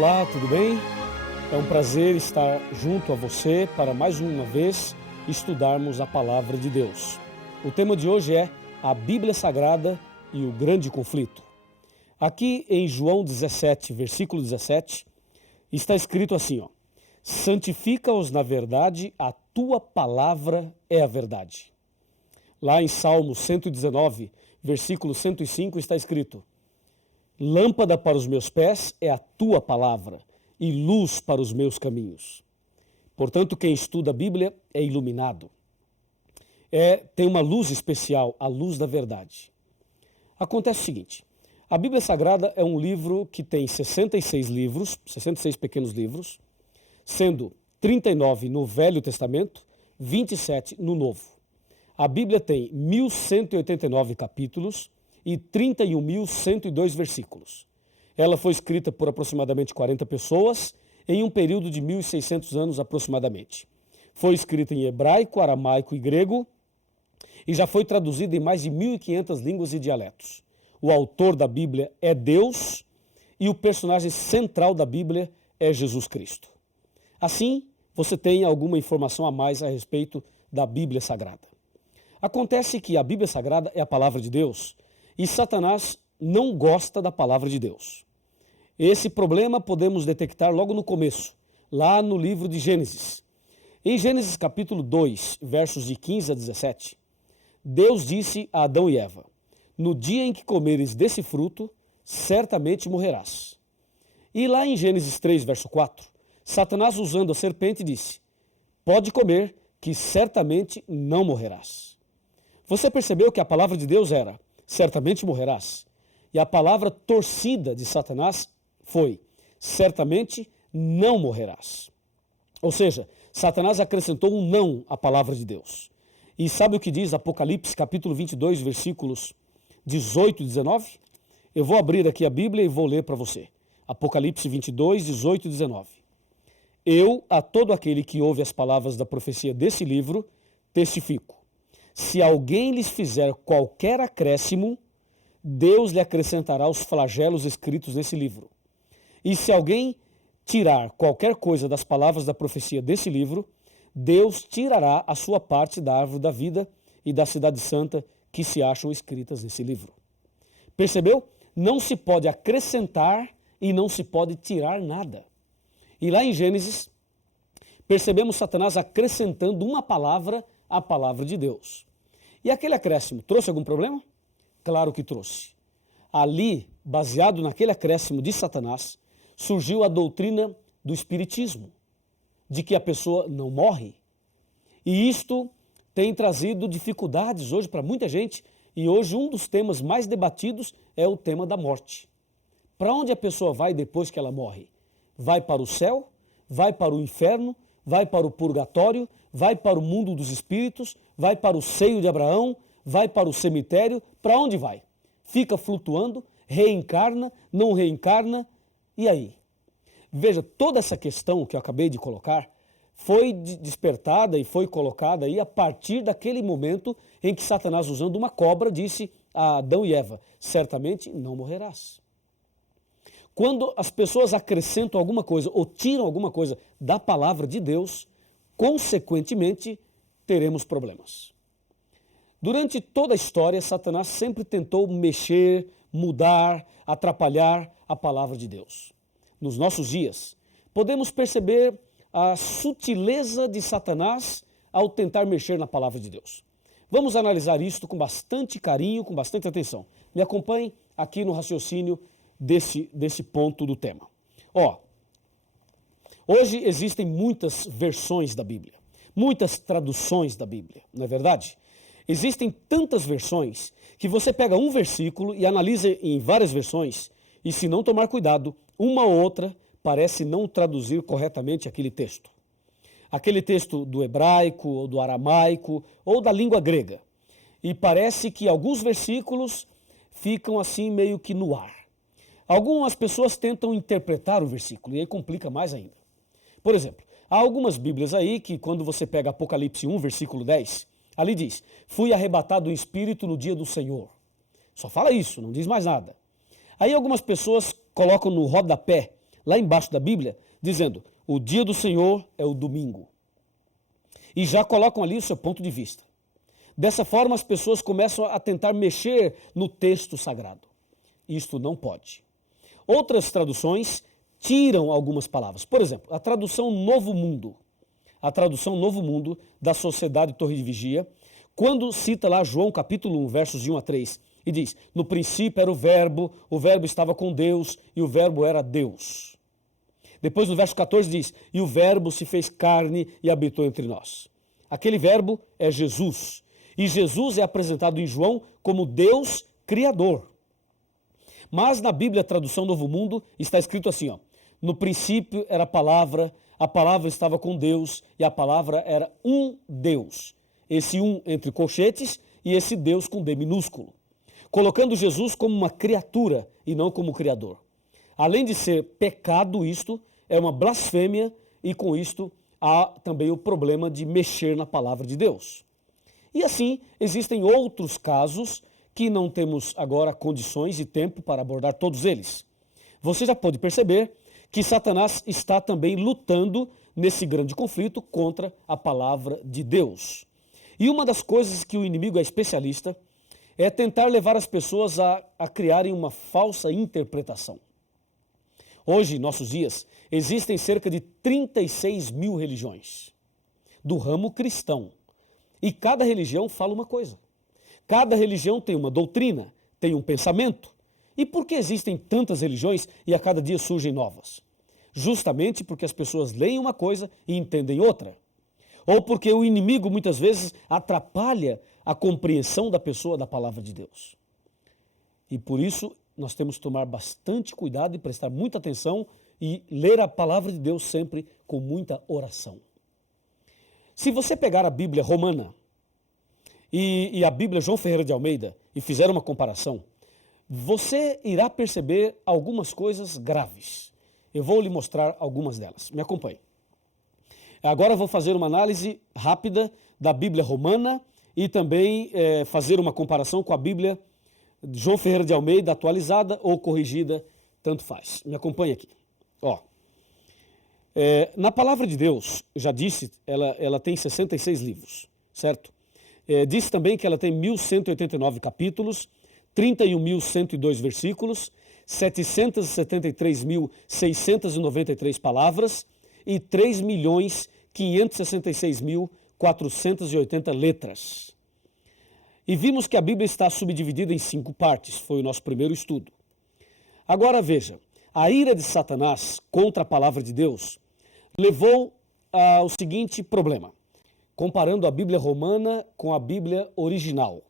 Olá, tudo bem? É um prazer estar junto a você para mais uma vez estudarmos a Palavra de Deus. O tema de hoje é a Bíblia Sagrada e o Grande Conflito. Aqui em João 17, versículo 17, está escrito assim, santifica-os na verdade, a tua palavra é a verdade. Lá em Salmo 119, versículo 105, está escrito, lâmpada para os meus pés é a tua palavra e luz para os meus caminhos. Portanto, quem estuda a Bíblia é iluminado. Tem uma luz especial, a luz da verdade. Acontece o seguinte, a Bíblia Sagrada é um livro que tem 66 livros, 66 pequenos livros, sendo 39 no Velho Testamento, 27 no Novo. A Bíblia tem 1.189 capítulos e 31.102 versículos. Ela foi escrita por aproximadamente 40 pessoas em um período de 1.600 anos aproximadamente. Foi escrita em hebraico, aramaico e grego e já foi traduzida em mais de 1.500 línguas e dialetos. O autor da Bíblia é Deus e o personagem central da Bíblia é Jesus Cristo. Assim, você tem alguma informação a mais a respeito da Bíblia Sagrada. Acontece que a Bíblia Sagrada é a palavra de Deus e Satanás não gosta da palavra de Deus. Esse problema podemos detectar logo no começo, lá no livro de Gênesis. Em Gênesis capítulo 2, versos de 15 a 17, Deus disse a Adão e Eva, no dia em que comeres desse fruto, certamente morrerás. E lá em Gênesis 3, verso 4, Satanás usando a serpente disse, pode comer, que certamente não morrerás. Você percebeu que a palavra de Deus era, certamente morrerás. E a palavra torcida de Satanás foi, certamente não morrerás. Ou seja, Satanás acrescentou um não à palavra de Deus. E sabe o que diz Apocalipse capítulo 22, versículos 18 e 19? Eu vou abrir aqui a Bíblia e vou ler para você. Apocalipse 22, 18 e 19. Eu, a todo aquele que ouve as palavras da profecia desse livro, testifico. Se alguém lhes fizer qualquer acréscimo, Deus lhe acrescentará os flagelos escritos nesse livro. E se alguém tirar qualquer coisa das palavras da profecia desse livro, Deus tirará a sua parte da árvore da vida e da cidade santa que se acham escritas nesse livro. Percebeu? Não se pode acrescentar e não se pode tirar nada. E lá em Gênesis, percebemos Satanás acrescentando uma palavra à palavra de Deus. E aquele acréscimo trouxe algum problema? Claro que trouxe. Ali, baseado naquele acréscimo de Satanás, surgiu a doutrina do espiritismo, de que a pessoa não morre. E isto tem trazido dificuldades hoje para muita gente, e hoje um dos temas mais debatidos é o tema da morte. Para onde a pessoa vai depois que ela morre? Vai para o céu? Vai para o inferno? Vai para o purgatório? Vai para o mundo dos espíritos? Vai para o seio de Abraão? Vai para o cemitério? Para onde vai? Fica flutuando? Reencarna? Não reencarna? E aí? Veja, toda essa questão que eu acabei de colocar foi despertada e foi colocada aí a partir daquele momento em que Satanás, usando uma cobra, disse a Adão e Eva, certamente não morrerás. Quando as pessoas acrescentam alguma coisa ou tiram alguma coisa da palavra de Deus, consequentemente, teremos problemas. Durante toda a história, Satanás sempre tentou mexer, mudar, atrapalhar a palavra de Deus. Nos nossos dias, podemos perceber a sutileza de Satanás ao tentar mexer na palavra de Deus. Vamos analisar isto com bastante carinho, com bastante atenção. Me acompanhe aqui no raciocínio desse ponto do tema. Hoje existem muitas versões da Bíblia, muitas traduções da Bíblia, não é verdade? Existem tantas versões que você pega um versículo e analisa em várias versões e, se não tomar cuidado, uma ou outra parece não traduzir corretamente aquele texto. Aquele texto do hebraico, ou do aramaico, ou da língua grega. E parece que alguns versículos ficam assim meio que no ar. Algumas pessoas tentam interpretar o versículo e aí complica mais ainda. Por exemplo, há algumas Bíblias aí que quando você pega Apocalipse 1, versículo 10, ali diz, fui arrebatado em espírito no dia do Senhor. Só fala isso, não diz mais nada. Aí algumas pessoas colocam no rodapé lá embaixo da Bíblia, dizendo: o dia do Senhor é o domingo. E já colocam ali o seu ponto de vista. Dessa forma, as pessoas começam a tentar mexer no texto sagrado. Isto não pode. Outras traduções tiram algumas palavras. Por exemplo, a tradução Novo Mundo. A tradução Novo Mundo da Sociedade Torre de Vigia, quando cita lá João capítulo 1, versos de 1 a 3, e diz: no princípio era o verbo estava com Deus e o verbo era Deus. Depois no verso 14 diz: e o verbo se fez carne e habitou entre nós. Aquele verbo é Jesus. E Jesus é apresentado em João como Deus Criador. Mas na Bíblia, a tradução Novo Mundo, está escrito assim, ó: no princípio era a palavra estava com Deus e a palavra era um Deus. Esse um entre colchetes e esse Deus com D minúsculo. Colocando Jesus como uma criatura e não como criador. Além de ser pecado isto, é uma blasfêmia e com isto há também o problema de mexer na palavra de Deus. E assim, existem outros casos que não temos agora condições e tempo para abordar todos eles. Você já pode perceber que Satanás está também lutando nesse grande conflito contra a palavra de Deus. E uma das coisas que o inimigo é especialista é tentar levar as pessoas a criarem uma falsa interpretação. Hoje, em nossos dias, existem cerca de 36 mil religiões do ramo cristão. E cada religião fala uma coisa. Cada religião tem uma doutrina, tem um pensamento. E por que existem tantas religiões e a cada dia surgem novas? Justamente porque as pessoas leem uma coisa e entendem outra. Ou porque o inimigo muitas vezes atrapalha a compreensão da pessoa da palavra de Deus. E por isso nós temos que tomar bastante cuidado e prestar muita atenção e ler a palavra de Deus sempre com muita oração. Se você pegar a Bíblia romana e a Bíblia João Ferreira de Almeida e fizer uma comparação, você irá perceber algumas coisas graves. Eu vou lhe mostrar algumas delas. Me acompanhe. Agora eu vou fazer uma análise rápida da Bíblia romana e também fazer uma comparação com a Bíblia João Ferreira de Almeida atualizada ou corrigida, tanto faz. Me acompanhe aqui. Na palavra de Deus, já disse, ela tem 66 livros, certo? Disse também que ela tem 1.189 capítulos, 31.102 versículos, 773.693 palavras e 3.566.480 letras. E vimos que a Bíblia está subdividida em 5 partes, foi o nosso primeiro estudo. Agora veja, a ira de Satanás contra a palavra de Deus levou ao seguinte problema, comparando a Bíblia romana com a Bíblia original.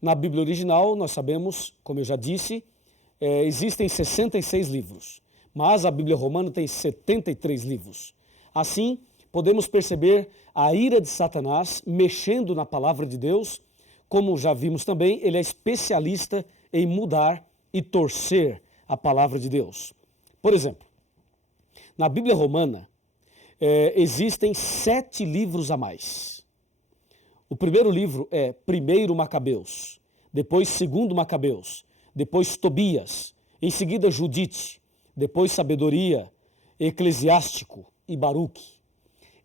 Na Bíblia original, nós sabemos, como eu já disse, existem 66 livros, mas a Bíblia romana tem 73 livros. Assim, podemos perceber a ira de Satanás mexendo na palavra de Deus. Como já vimos também, ele é especialista em mudar e torcer a palavra de Deus. Por exemplo, na Bíblia romana, existem 7 livros a mais. O primeiro livro é 1 Macabeus, depois 2 Macabeus, depois Tobias, em seguida Judite, depois Sabedoria, Eclesiástico e Baruque.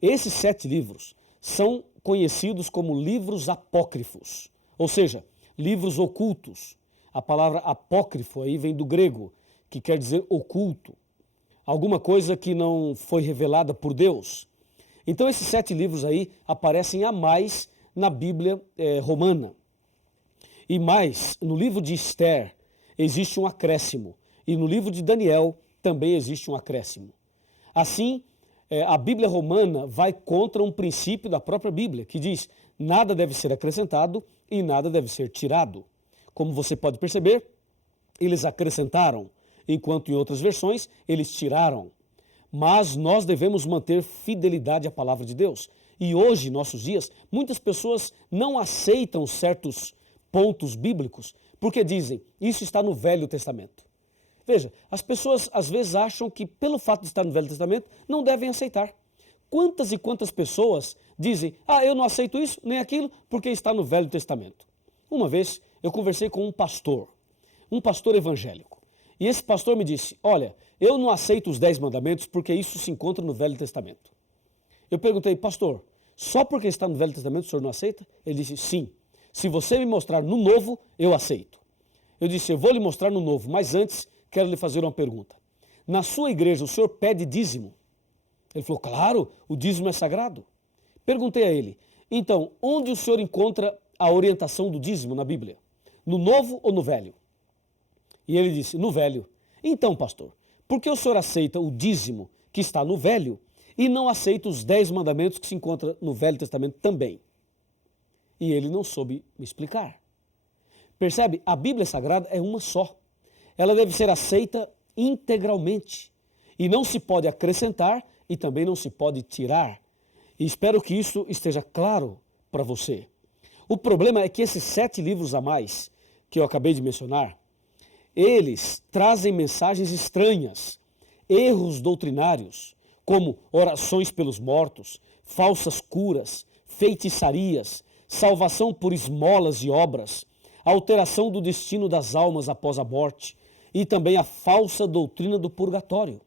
Esses 7 livros são conhecidos como livros apócrifos, ou seja, livros ocultos. A palavra apócrifo aí vem do grego, que quer dizer oculto. Alguma coisa que não foi revelada por Deus. Então esses 7 livros aí aparecem a mais na Bíblia romana. E mais, no livro de Esther existe um acréscimo. E no livro de Daniel também existe um acréscimo. Assim, a Bíblia romana vai contra um princípio da própria Bíblia, que diz: nada deve ser acrescentado e nada deve ser tirado. Como você pode perceber, eles acrescentaram, enquanto em outras versões eles tiraram. Mas nós devemos manter fidelidade à palavra de Deus. E hoje, em nossos dias, muitas pessoas não aceitam certos pontos bíblicos porque dizem: isso está no Velho Testamento. Veja, as pessoas às vezes acham que pelo fato de estar no Velho Testamento não devem aceitar. Quantas e quantas pessoas dizem: eu não aceito isso nem aquilo porque está no Velho Testamento. Uma vez eu conversei com um pastor evangélico. E esse pastor me disse: olha, eu não aceito os 10 mandamentos porque isso se encontra no Velho Testamento. Eu perguntei, pastor, só porque está no Velho Testamento o senhor não aceita? Ele disse, sim. Se você me mostrar no Novo, eu aceito. Eu disse, eu vou lhe mostrar no Novo, mas antes quero lhe fazer uma pergunta. Na sua igreja o senhor pede dízimo? Ele falou, claro, o dízimo é sagrado. Perguntei a ele, então, onde o senhor encontra a orientação do dízimo na Bíblia? No Novo ou no Velho? E ele disse, no Velho. Então, pastor, por que o senhor aceita o dízimo que está no Velho e não aceita os 10 mandamentos que se encontram no Velho Testamento também? E ele não soube me explicar. Percebe? A Bíblia Sagrada é uma só. Ela deve ser aceita integralmente. E não se pode acrescentar e também não se pode tirar. E espero que isso esteja claro para você. O problema é que esses 7 livros a mais que eu acabei de mencionar, eles trazem mensagens estranhas, erros doutrinários, como orações pelos mortos, falsas curas, feitiçarias, salvação por esmolas e obras, alteração do destino das almas após a morte e também a falsa doutrina do purgatório.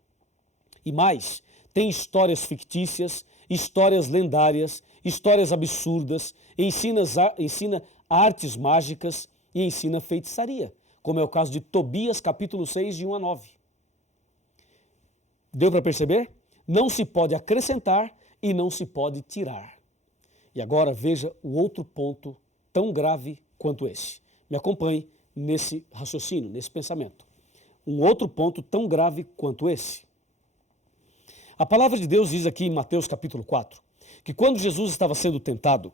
E mais, tem histórias fictícias, histórias lendárias, histórias absurdas, ensina artes mágicas e ensina feitiçaria, como é o caso de Tobias, capítulo 6, de 1 a 9. Deu para perceber? Não se pode acrescentar e não se pode tirar. E agora veja o outro ponto tão grave quanto esse. Me acompanhe nesse raciocínio, nesse pensamento. Um outro ponto tão grave quanto esse. A palavra de Deus diz aqui em Mateus capítulo 4, que quando Jesus estava sendo tentado,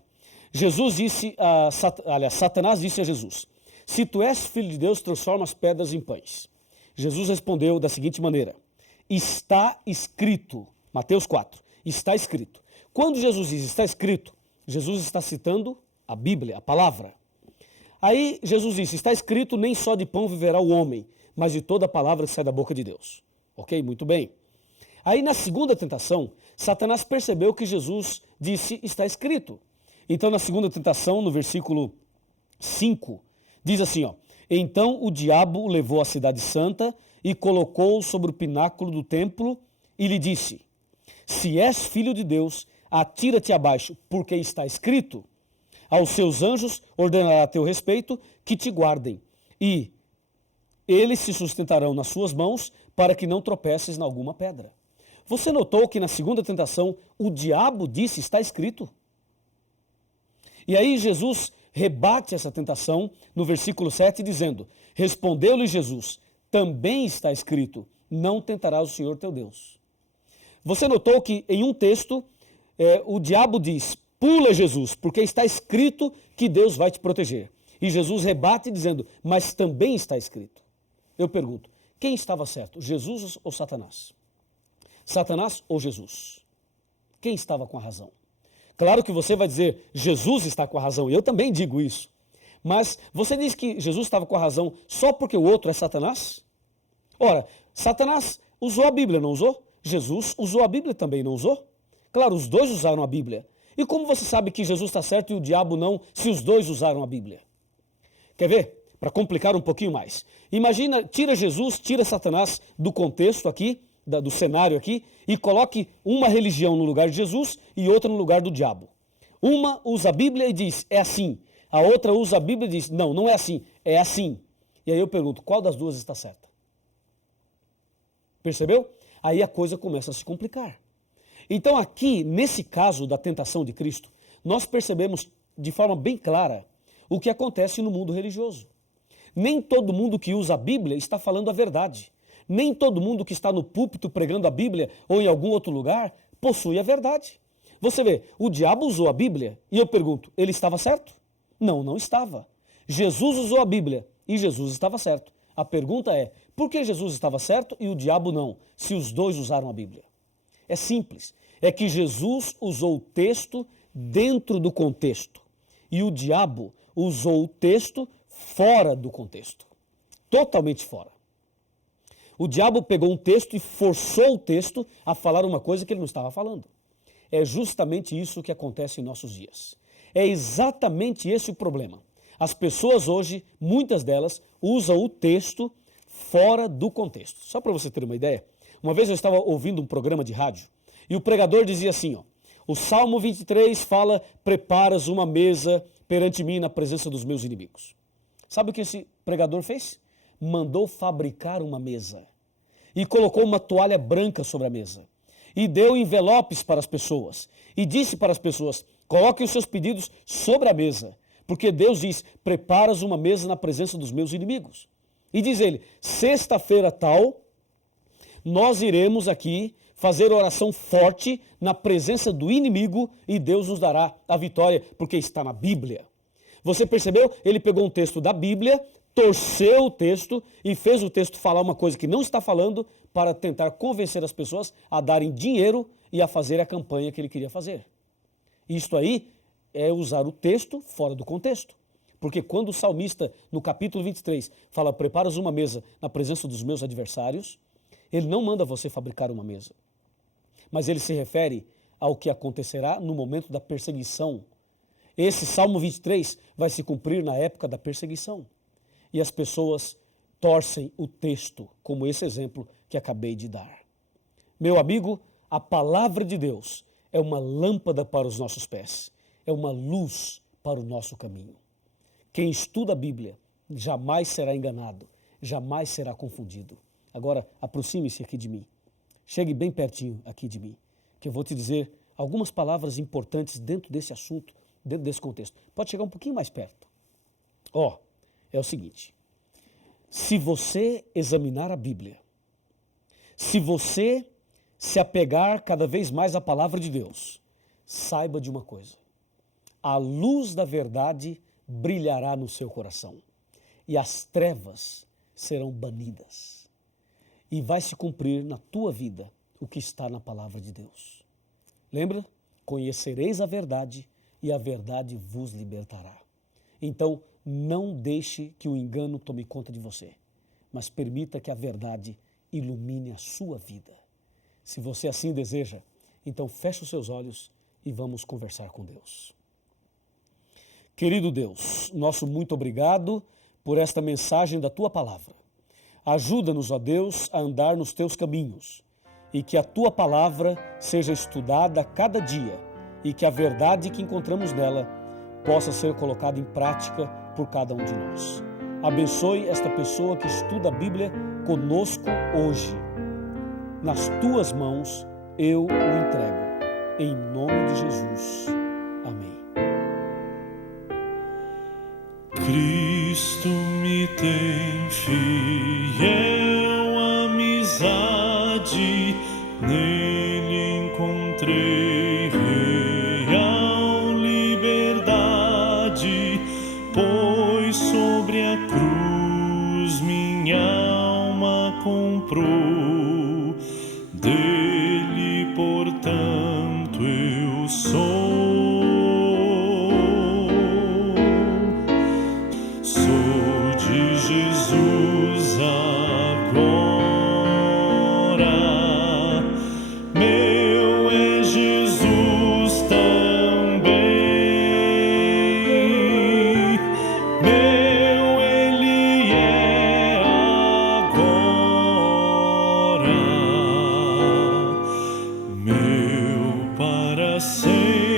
Satanás disse a Jesus, se tu és filho de Deus, transforma as pedras em pães. Jesus respondeu da seguinte maneira, está escrito, Mateus 4, está escrito. Quando Jesus diz está escrito, Jesus está citando a Bíblia, a palavra. Aí Jesus disse, está escrito, nem só de pão viverá o homem, mas de toda a palavra que sai da boca de Deus. Ok? Muito bem. Aí na segunda tentação, Satanás percebeu que Jesus disse, está escrito. Então na segunda tentação, no versículo 5, diz assim, ó, então o diabo o levou à cidade santa e colocou-o sobre o pináculo do templo e lhe disse, se és filho de Deus, atira-te abaixo, porque está escrito, aos seus anjos ordenará a teu respeito que te guardem, e eles se sustentarão nas suas mãos para que não tropeces em alguma pedra. Você notou que na segunda tentação o diabo disse, está escrito? E aí Jesus rebate essa tentação no versículo 7 dizendo, respondeu-lhe Jesus, também está escrito, não tentarás o Senhor teu Deus. Você notou que em um texto o diabo diz, pula Jesus, porque está escrito que Deus vai te proteger. E Jesus rebate dizendo, mas também está escrito. Eu pergunto, quem estava certo, Jesus ou Satanás? Satanás ou Jesus? Quem estava com a razão? Claro que você vai dizer, Jesus está com a razão, e eu também digo isso. Mas você diz que Jesus estava com a razão só porque o outro é Satanás? Ora, Satanás usou a Bíblia, não usou? Jesus usou a Bíblia também, não usou? Claro, os dois usaram a Bíblia. E como você sabe que Jesus está certo e o diabo não, se os dois usaram a Bíblia? Quer ver? Para complicar um pouquinho mais. Imagina, tira Jesus, tira Satanás do contexto aqui, do cenário aqui, e coloque uma religião no lugar de Jesus e outra no lugar do diabo. Uma usa a Bíblia e diz, é assim. A outra usa a Bíblia e diz, não, não é assim, é assim. E aí eu pergunto, qual das duas está certa? Percebeu? Aí a coisa começa a se complicar. Então aqui, nesse caso da tentação de Cristo, nós percebemos de forma bem clara o que acontece no mundo religioso. Nem todo mundo que usa a Bíblia está falando a verdade. Nem todo mundo que está no púlpito pregando a Bíblia ou em algum outro lugar possui a verdade. Você vê, o diabo usou a Bíblia e eu pergunto, ele estava certo? Não, não estava. Jesus usou a Bíblia e Jesus estava certo. A pergunta é, por que Jesus estava certo e o diabo não, se os dois usaram a Bíblia? É simples, é que Jesus usou o texto dentro do contexto e o diabo usou o texto fora do contexto, totalmente fora. O diabo pegou um texto e forçou o texto a falar uma coisa que ele não estava falando. É justamente isso que acontece em nossos dias. É exatamente esse o problema. As pessoas hoje, muitas delas, usam o texto fora do contexto. Só para você ter uma ideia, uma vez eu estava ouvindo um programa de rádio e o pregador dizia assim, ó, o Salmo 23 fala, preparas uma mesa perante mim na presença dos meus inimigos. Sabe o que esse pregador fez? Mandou fabricar uma mesa e colocou uma toalha branca sobre a mesa e deu envelopes para as pessoas e disse para as pessoas, coloquem os seus pedidos sobre a mesa, porque Deus diz, preparas uma mesa na presença dos meus inimigos. E diz ele, sexta-feira tal, nós iremos aqui fazer oração forte na presença do inimigo e Deus nos dará a vitória, porque está na Bíblia. Você percebeu? Ele pegou um texto da Bíblia, torceu o texto e fez o texto falar uma coisa que não está falando para tentar convencer as pessoas a darem dinheiro e a fazer a campanha que ele queria fazer. Isto aí é usar o texto fora do contexto. Porque quando o salmista, no capítulo 23, fala, preparas uma mesa na presença dos meus adversários, ele não manda você fabricar uma mesa. Mas ele se refere ao que acontecerá no momento da perseguição. Esse Salmo 23 vai se cumprir na época da perseguição. E as pessoas torcem o texto, como esse exemplo que acabei de dar. Meu amigo, a palavra de Deus é uma lâmpada para os nossos pés, é uma luz para o nosso caminho. Quem estuda a Bíblia jamais será enganado, jamais será confundido. Agora, aproxime-se aqui de mim. Chegue bem pertinho aqui de mim, que eu vou te dizer algumas palavras importantes dentro desse assunto, dentro desse contexto. Pode chegar um pouquinho mais perto. É o seguinte, se você examinar a Bíblia, se você se apegar cada vez mais à palavra de Deus, saiba de uma coisa, a luz da verdade brilhará no seu coração e as trevas serão banidas. E vai se cumprir na tua vida o que está na palavra de Deus. Lembra? Conhecereis a verdade e a verdade vos libertará. Então, não deixe que o engano tome conta de você, mas permita que a verdade ilumine a sua vida. Se você assim deseja, então feche os seus olhos e vamos conversar com Deus. Querido Deus, nosso muito obrigado por esta mensagem da Tua palavra. Ajuda-nos, ó Deus, a andar nos Teus caminhos e que a Tua palavra seja estudada a cada dia e que a verdade que encontramos nela possa ser colocada em prática por cada um de nós. Abençoe esta pessoa que estuda a Bíblia conosco hoje. Nas Tuas mãos eu o entrego. Em nome de Jesus. Amém. Cristo me tem fiel amizade, nele encontrei real liberdade, pois sobre a cruz minha alma comprou, dele portanto eu sou. Jesus agora, meu é Jesus também, meu Ele é agora, meu para sempre.